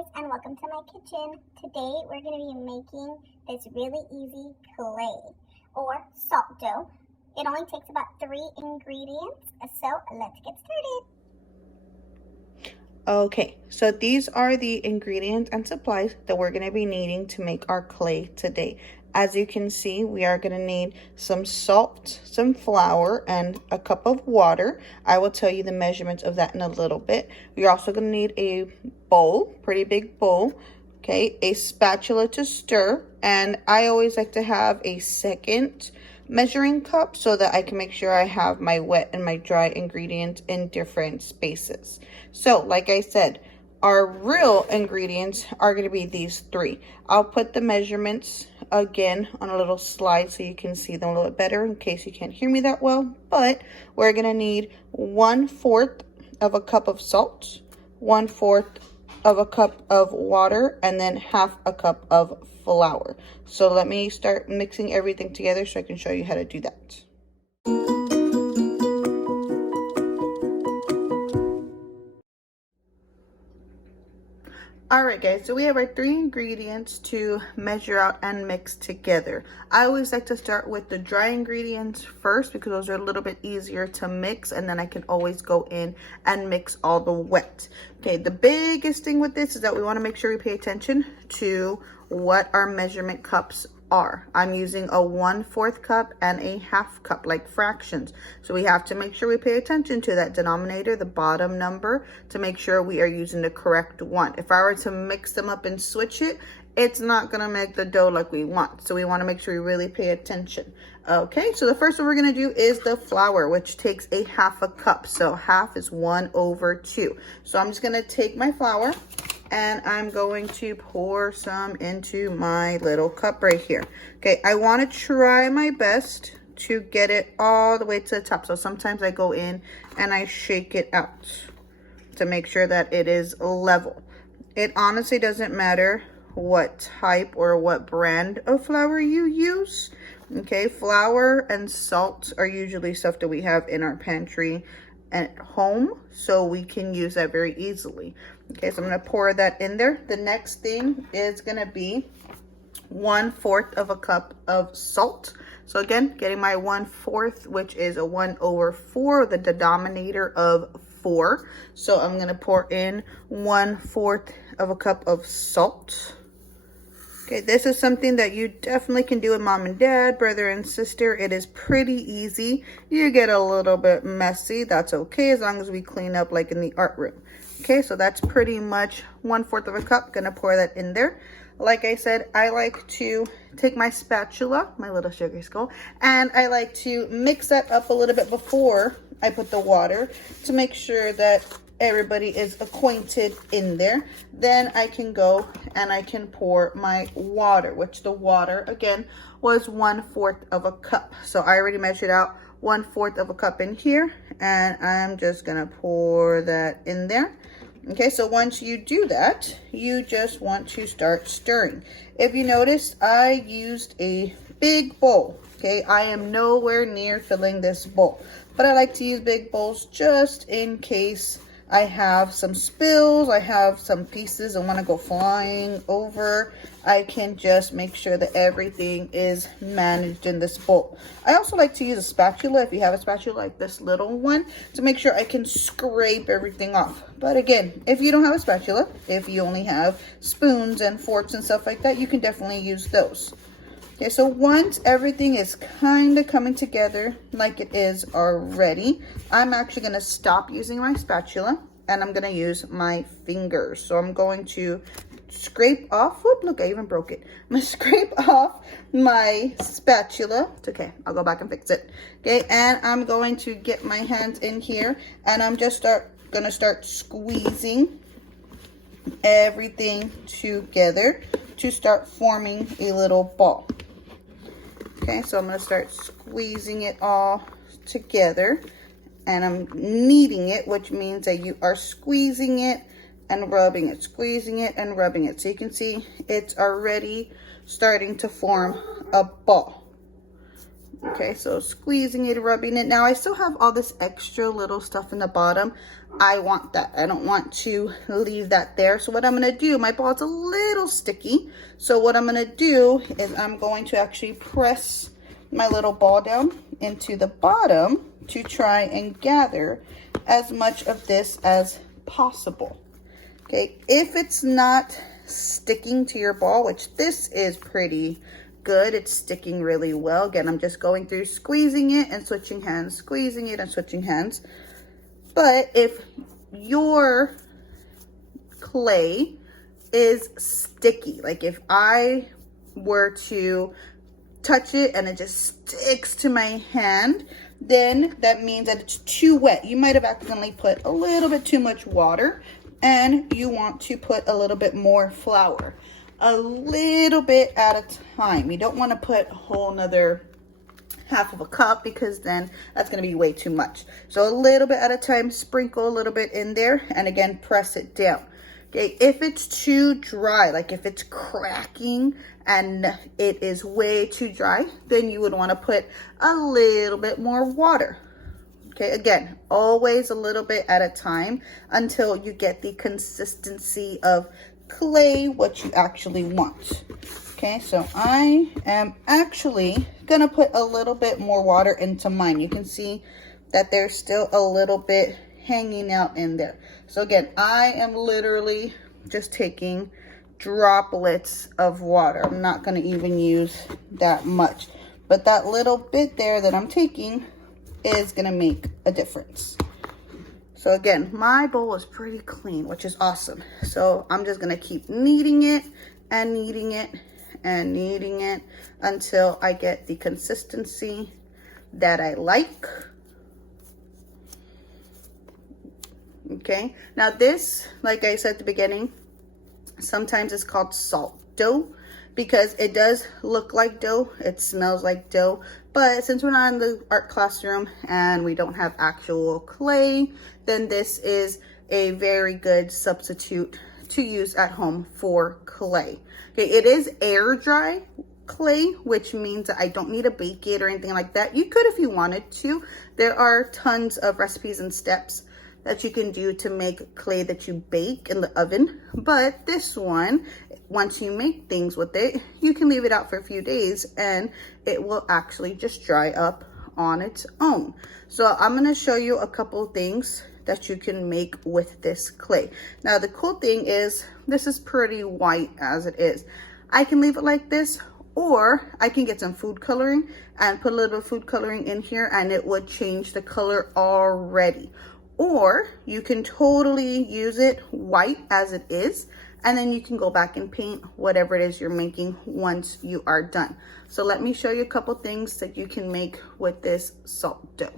guys, and welcome to my kitchen. Today we're going to be making this really easy clay or salt dough. It only takes about 3 ingredients, so let's get started. Okay, so these are the ingredients and supplies that we're going to be needing to make our clay today. As you can see, we are going to need some salt, some flour, and a cup of water. I will tell you the measurements of that in a little bit. You're also going to need a bowl, pretty big bowl, okay, a spatula to stir, and I always like to have a second measuring cup so that I can make sure I have my wet and my dry ingredients in different spaces. So, like I said, our real ingredients are going to be these three. I'll put the measurements again on a little slide so you can see them a little bit better in case you can't hear me that well. But we're going to need 1/4 of a cup of salt, 1/4 of a cup of water, and then 1/2 a cup of flour. So let me start mixing everything together so I can show you how to do that. All right, guys, so we have our 3 ingredients to measure out and mix together. I always like to start with the dry ingredients first because those are a little bit easier to mix, and then I can always go in and mix all the wet. Okay, the biggest thing with this is that we want to make sure we pay attention to what our measurement cups are. I'm using a 1/4 cup and a 1/2 cup, like fractions. So we have to make sure we pay attention to that denominator, the bottom number, to make sure we are using the correct one. If I were to mix them up and switch it, it's not gonna make the dough like we want. So we wanna make sure we really pay attention. Okay, so the first one we're gonna do is the flour, which takes a 1/2 a cup. So 1/2 is 1/2. So I'm just gonna take my flour and I'm going to pour some into my little cup right here. Okay, I want to try my best to get it all the way to the top. So sometimes I go in and I shake it out to make sure that it is level. It honestly doesn't matter what type or what brand of flour you use. Okay, flour and salt are usually stuff that we have in our pantry at home, so we can use that very easily. Okay, so I'm going to pour that in there. The next thing is going to be 1/4 of a cup of salt. So again, getting my 1/4, which is a 1/4, the denominator of 4. So I'm going to pour in 1/4 of a cup of salt. Okay, this is something that you definitely can do with mom and dad, brother and sister. It is pretty easy. You get a little bit messy. That's okay as long as we clean up like in the art room. Okay, so that's pretty much 1/4 of a cup. Gonna pour that in there. Like I said, I like to take my spatula, my little sugar skull, and I like to mix that up a little bit before I put the water to make sure that everybody is acquainted in there. Then I can go and I can pour my water, which the water again was 1/4 of a cup. So I already measured out 1/4 of a cup in here, and I'm just gonna pour that in there. Okay, so once you do that, you just want to start stirring. If you notice, I used a big bowl. Okay, I am nowhere near filling this bowl, but I like to use big bowls just in case I have some spills, I have some pieces I want to go flying over. I can just make sure that everything is managed in this bowl. I also like to use a spatula, if you have a spatula like this little one, to make sure I can scrape everything off. But again, if you don't have a spatula, if you only have spoons and forks and stuff like that, you can definitely use those. Okay, so once everything is kind of coming together like it is already, I'm actually going to stop using my spatula and I'm going to use my fingers. So I'm going to scrape off, whoop, look, I even broke it. I'm going to scrape off my spatula. It's okay, I'll go back and fix it. Okay, and I'm going to get my hands in here and I'm just going to start squeezing everything together to start forming a little ball. Okay, so I'm going to start squeezing it all together, and I'm kneading it, which means that you are squeezing it and rubbing it, squeezing it and rubbing it. So you can see it's already starting to form a ball. Okay, so squeezing it, rubbing it. Now I still have all this extra little stuff in the bottom. I want that. I don't want to leave that there. So what I'm gonna do, my ball's a little sticky. So what I'm gonna do is I'm going to actually press my little ball down into the bottom to try and gather as much of this as possible. Okay, if it's not sticking to your ball, which this is pretty good, it's sticking really well. Again, I'm just going through squeezing it and switching hands, squeezing it and switching hands. But if your clay is sticky, like if I were to touch it and it just sticks to my hand, then that means that it's too wet. You might have accidentally put a little bit too much water and you want to put a little bit more flour. A little bit at a time. You don't want to put a whole nother half of a cup because then that's going to be way too much. So a little bit at a time, sprinkle a little bit in there, and again, press it down. Okay, if it's too dry, like if it's cracking and it is way too dry, then you would want to put a little bit more water. Okay, again, always a little bit at a time until you get the consistency of clay, what you actually want. Okay, so I am actually gonna put a little bit more water into mine. You can see that there's still a little bit hanging out in there. So again, I am literally just taking droplets of water. I'm not gonna even use that much, but that little bit there that I'm taking is gonna make a difference. So again, my bowl is pretty clean, which is awesome. So I'm just gonna keep kneading it and kneading it and kneading it until I get the consistency that I like. Okay, now this, like I said at the beginning, sometimes it's called salt dough because it does look like dough, it smells like dough, but since we're not in the art classroom and we don't have actual clay, then this is a very good substitute to use at home for clay. Okay, it is air dry clay, which means that I don't need to bake it or anything like that. You could if you wanted to. There are tons of recipes and steps that you can do to make clay that you bake in the oven, but this one, once you make things with it, you can leave it out for a few days and it will actually just dry up on its own. So I'm going to show you a couple things that you can make with this clay. Now the cool thing is this is pretty white as it is. I can leave it like this, or I can get some food coloring and put a little food coloring in here and it would change the color already. Or you can totally use it white as it is, and then you can go back and paint whatever it is you're making once you are done. So let me show you a couple things that you can make with this salt dough.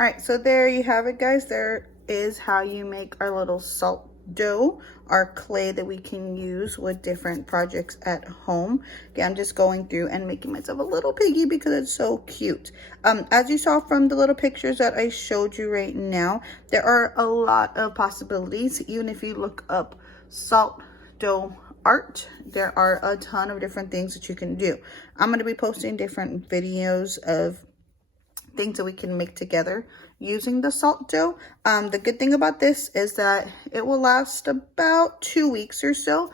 All right, so there you have it, guys. There is how you make our little salt dough, our clay that we can use with different projects at home. Okay, I'm just going through and making myself a little piggy because it's so cute. As you saw from the little pictures that I showed you right now, there are a lot of possibilities. Even if you look up salt dough art, there are a ton of different things that you can do. I'm going to be posting different videos of things that we can make together using the salt dough. The good thing about this is that it will last about 2 weeks or so.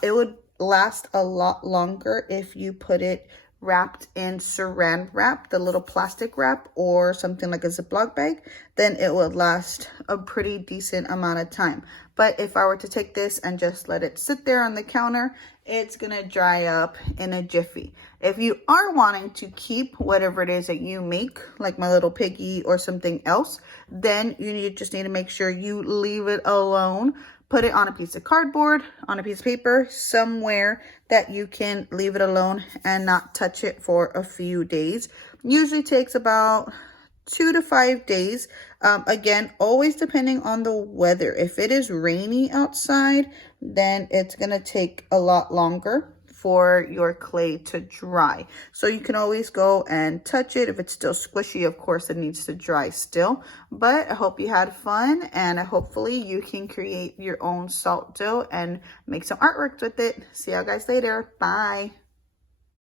It would last a lot longer if you put it wrapped in saran wrap, the little plastic wrap, or something like a Ziploc bag. Then it would last a pretty decent amount of time. But if I were to take this and just let it sit there on the counter, it's gonna dry up in a jiffy. If you are wanting to keep whatever it is that you make, like my little piggy or something else, then you just need to make sure you leave it alone put it on a piece of cardboard, on a piece of paper, somewhere that you can leave it alone and not touch it for a few days. Usually takes about 2 to 5 days. Again, always depending on the weather. If it is rainy outside, then it's gonna take a lot longer for your clay to dry. So you can always go and touch it. If it's still squishy, of course it needs to dry still. But I hope you had fun, and hopefully you can create your own salt dough and make some artwork with it. See you guys later. Bye.